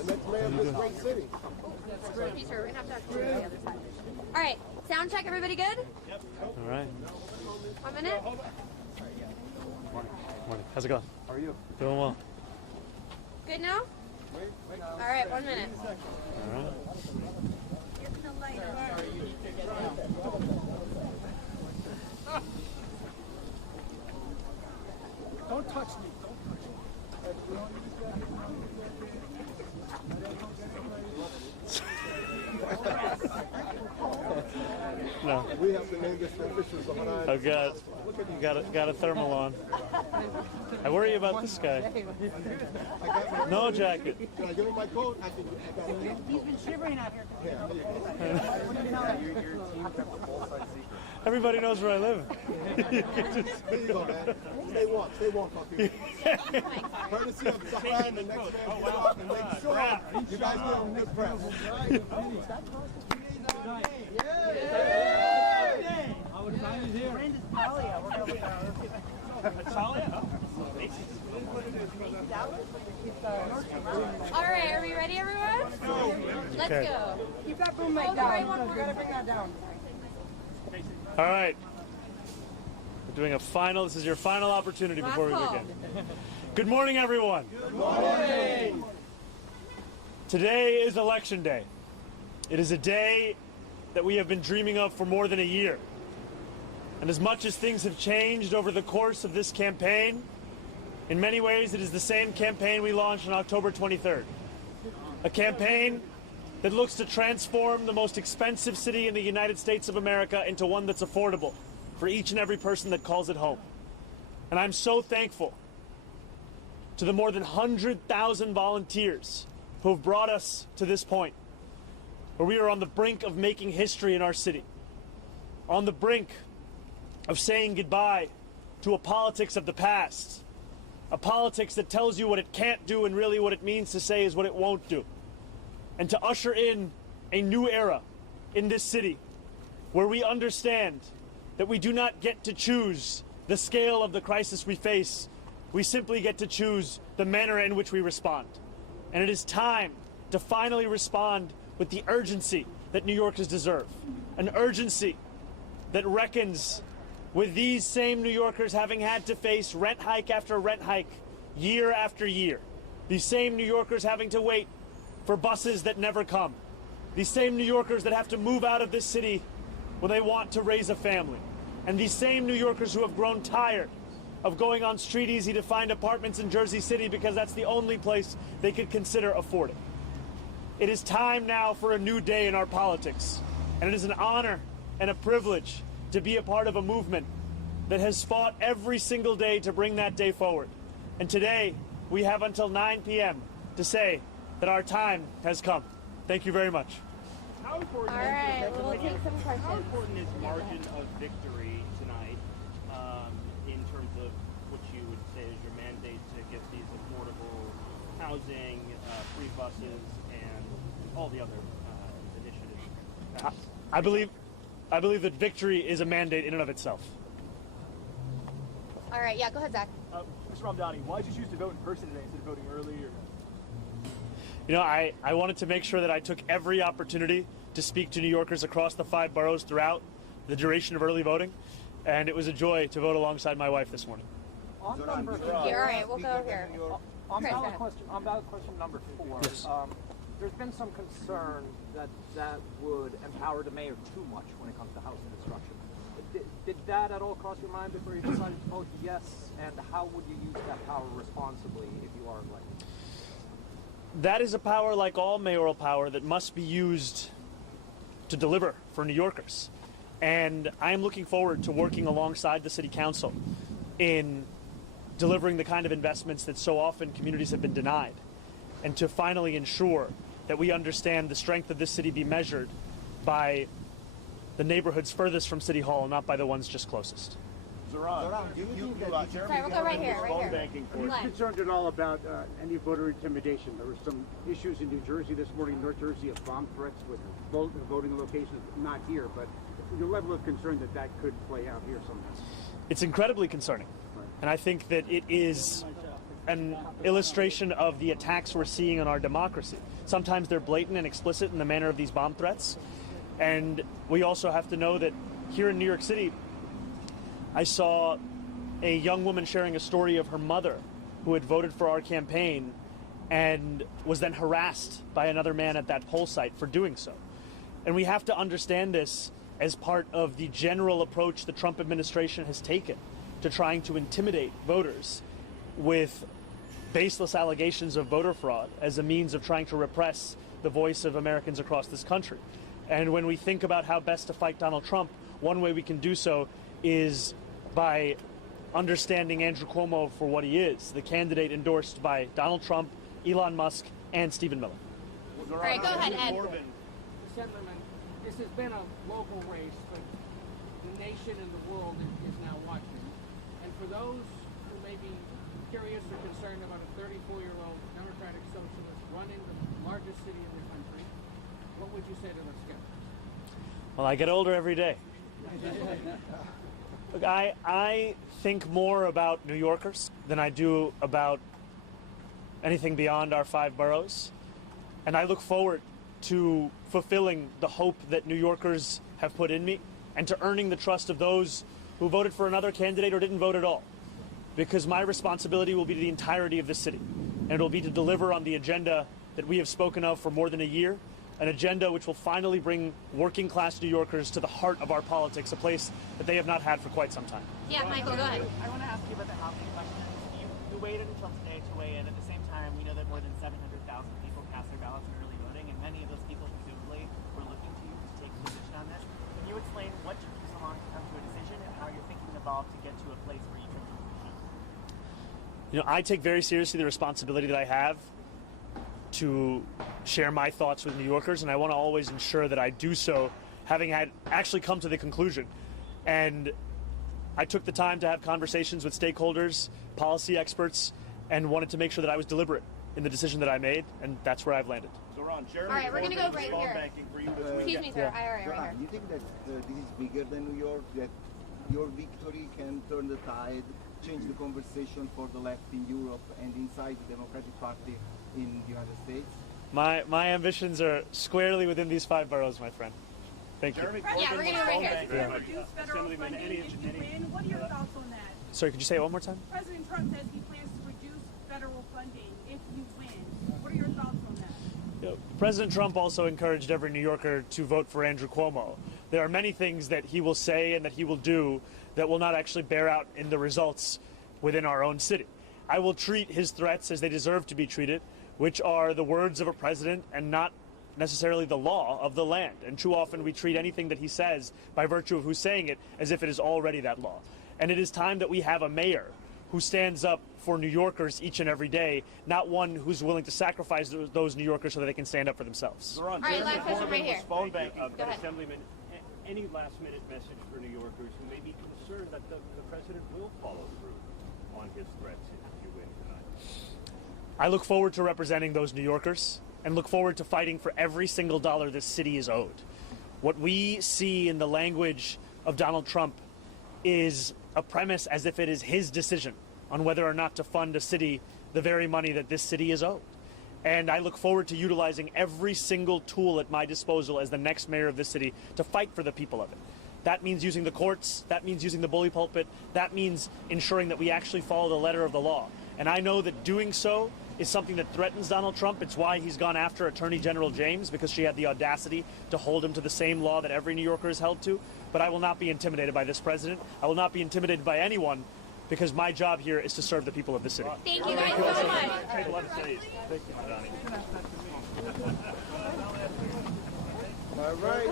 The next mayor of this great city. Peter, we're gonna have to have to go to the other side. All right, sound check. Everybody good? Yep. All right. 1 minute. Morning. Morning. How's it going? How are you? Doing well. Good now? All right, 1 minute. All right. Don't touch me. No. We have to name this official Zohran. I've got a thermal on. I worry about this guy. No jacket. Can I give him my coat? I got it. He's been shivering out here. Everybody knows where I live. There you go, man. Stay warm, puppy. Courtesy of Zohran, the next man, and make sure you guys get on good press. Our time is here. Friend is Talia. We're going to Talia? All right, are we ready, everyone? Let's go. Keep that boom mic down. You gotta bring that down. All right. We're doing a final. This is your final opportunity before we begin. Good morning, everyone. Good morning. Today is Election Day. It is a day that we have been dreaming of for more than a year. And as much as things have changed over the course of this campaign, in many ways it is the same campaign we launched on October 23rd. A campaign that looks to transform the most expensive city in the United States of America into one that's affordable for each and every person that calls it home. And I'm so thankful to the more than 100,000 volunteers who have brought us to this point, where we are on the brink of making history in our city, on the brink of saying goodbye to a politics of the past, a politics that tells you what it can't do and really what it means to say is what it won't do, and to usher in a new era in this city where we understand that we do not get to choose the scale of the crisis we face. We simply get to choose the manner in which we respond. And it is time to finally respond with the urgency that New Yorkers deserve. An urgency that reckons with these same New Yorkers having had to face rent hike after rent hike, year after year. These same New Yorkers having to wait for buses that never come. These same New Yorkers that have to move out of this city when they want to raise a family. And these same New Yorkers who have grown tired of going on Street Easy to find apartments in Jersey City because that's the only place they could consider affording. It is time now for a new day in our politics. And it is an honor and a privilege to be a part of a movement that has fought every single day to bring that day forward. And today, we have until 9 p.m. to say that our time has come. Thank you very much. How important All right, we'll take some questions. How important is margin of victory tonight in terms of what you would say is your mandate to get these affordable housing, free buses, and all the other initiatives passed? I believe that victory is a mandate in and of itself. All right, yeah, go ahead, Zach. Mr. Mamdani, why did you choose to vote in person today instead of voting early? You know, I wanted to make sure that I took every opportunity to speak to New Yorkers across the 5 boroughs throughout the duration of early voting, and it was a joy to vote alongside my wife this morning. On number Yeah, all right, we'll go here. on Chris, go ballot ahead. question number 4. Yes. There's been some concern that would empower the mayor too much when it comes to housing construction. Did that at all cross your mind before you decided to vote yes? And how would you use that power responsibly if you are elected? That is a power, like all mayoral power, that must be used to deliver for New Yorkers. And I am looking forward to working alongside the City Council in delivering the kind of investments that so often communities have been denied, and to finally ensure that we understand the strength of this city be measured by the neighborhoods furthest from City Hall and not by the ones just closest. Zohran, Sorry, we'll go right here, right here. Glenn. Concerned at all about any voter intimidation? There were some issues in New Jersey this morning, North Jersey, of bomb threats with voting locations, not here, but your level of concern that could play out here somehow. It's incredibly concerning. And I think that it is an illustration of the attacks we're seeing on our democracy. Sometimes they're blatant and explicit in the manner of these bomb threats. And we also have to know that here in New York City, I saw a young woman sharing a story of her mother who had voted for our campaign and was then harassed by another man at that poll site for doing so. And we have to understand this as part of the general approach the Trump administration has taken to trying to intimidate voters with baseless allegations of voter fraud as a means of trying to repress the voice of Americans across this country. And when we think about how best to fight Donald Trump, one way we can do so is by understanding Andrew Cuomo for what he is, the candidate endorsed by Donald Trump, Elon Musk, and Stephen Miller. All right, go ahead, Ed. Senatorman, this has been a local race, but the nation and the world is now watching. And for those who may be curious or concerned about a 34-year-old Democratic socialist running the largest city in the country, what would you say to those skeptics? Well, I get older every day. Look, I think more about New Yorkers than I do about anything beyond our 5 boroughs. And I look forward to fulfilling the hope that New Yorkers have put in me and to earning the trust of those who voted for another candidate or didn't vote at all. Because my responsibility will be to the entirety of the city. And it will be to deliver on the agenda that we have spoken of for more than a year, an agenda which will finally bring working class New Yorkers to the heart of our politics, a place that they have not had for quite some time. Yeah, Michael, go ahead. I want to ask you about the housing question. You waited until today to weigh in. At the same time, we know that more than 700,000 people cast their ballots in early voting, and many of those people presumably were looking to you to take a position on this. Can you explain what took you so long to come to a decision and how your thinking evolved to get to a place where you took a position? You know, I take very seriously the responsibility that I have to share my thoughts with New Yorkers, and I want to always ensure that I do so having had actually come to the conclusion. And I took the time to have conversations with stakeholders, policy experts, and wanted to make sure that I was deliberate in the decision that I made, and that's where I've landed. Zohran, Jeremy, All right, we're going to go right phone here. banking for you this Excuse me, sir. All right, right here. You think that this is bigger than New York, that your victory can turn the tide, change the conversation for the left in Europe and inside the Democratic Party in the United States? My ambitions are squarely within these 5 boroughs, my friend. Thank you. Jeremy Yeah, we're going to go right here. Yeah. Reduce federal funding if you win. What are your thoughts on that? Sorry, could you say it one more time? President Trump says he plans to reduce federal funding if you win. What are your thoughts on that? You know, President Trump also encouraged every New Yorker to vote for Andrew Cuomo. There are many things that he will say and that he will do that will not actually bear out in the results within our own city. I will treat his threats as they deserve to be treated, which are the words of a president and not necessarily the law of the land. And too often we treat anything that he says by virtue of who's saying it as if it is already that law. And it is time that we have a mayor who stands up for New Yorkers each and every day, not one who's willing to sacrifice those New Yorkers so that they can stand up for themselves. Zohran, All right, Jeremy last question Corbyn right here. was phone banking. Go ahead. Assemblyman, any last-minute message for New Yorkers who may be concerned that the president will follow through on his threats if you win tonight? I look forward to representing those New Yorkers and look forward to fighting for every single dollar this city is owed. What we see in the language of Donald Trump is a premise as if it is his decision on whether or not to fund a city the very money that this city is owed. And I look forward to utilizing every single tool at my disposal as the next mayor of this city to fight for the people of it. That means using the courts, that means using the bully pulpit, that means ensuring that we actually follow the letter of the law. And I know that doing so is something that threatens Donald Trump. It's why he's gone after Attorney General James, because she had the audacity to hold him to the same law that every New Yorker is held to. But I will not be intimidated by this president. I will not be intimidated by anyone, because my job here is to serve the people of the city. Thank you guys so much. Take 11 cities. Thank you, Johnny. All right.